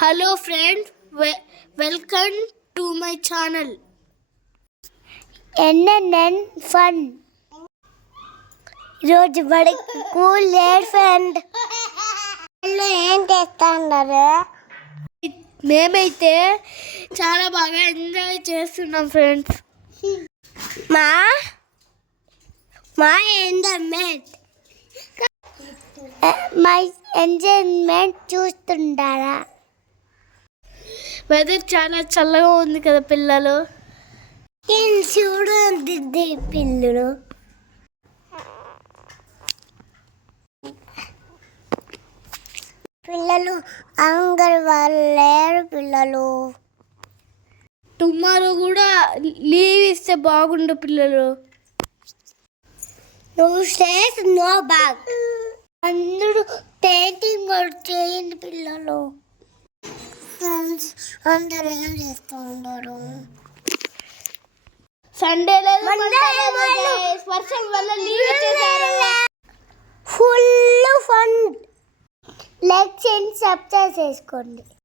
Hello friends, welcome to my channel NNN fun. ఈరోజు బడికి cool లేదు ఫ్రెండ్. ఏం చేస్తున్నారు? మేమైతే చాలా బాగా ఎంజాయ్ చేస్తున్నాం ఫ్రెండ్స్. మా ఎంజాయ్మెంట్ మై ఎంజాయ్మెంట్ చూస్తుంటారా? వెదర్ చాలా చల్లగా ఉంది కదా పిల్లలు. చూడండి పిల్లలు, అందరు వాళ్ళు లేరు పిల్లలు. టుమారో కూడా లీవ్ ఇస్తే బాగుండు పిల్లలు. నువ్వు స్టేస్ నో బ్యాగ్. అందరూ పెయింటింగ్ వర్క్ చేయండి పిల్లలు. ఫ్రెండ్స్ అందరూ ఏం చేస్తూ ఉన్నారు? సండే లేదు, వర్షం వల్ల లీవ్ ఇచ్చేసారు. Full fun. లైక్ చేయండి, సబ్స్క్రైబ్ చేసుకోండి.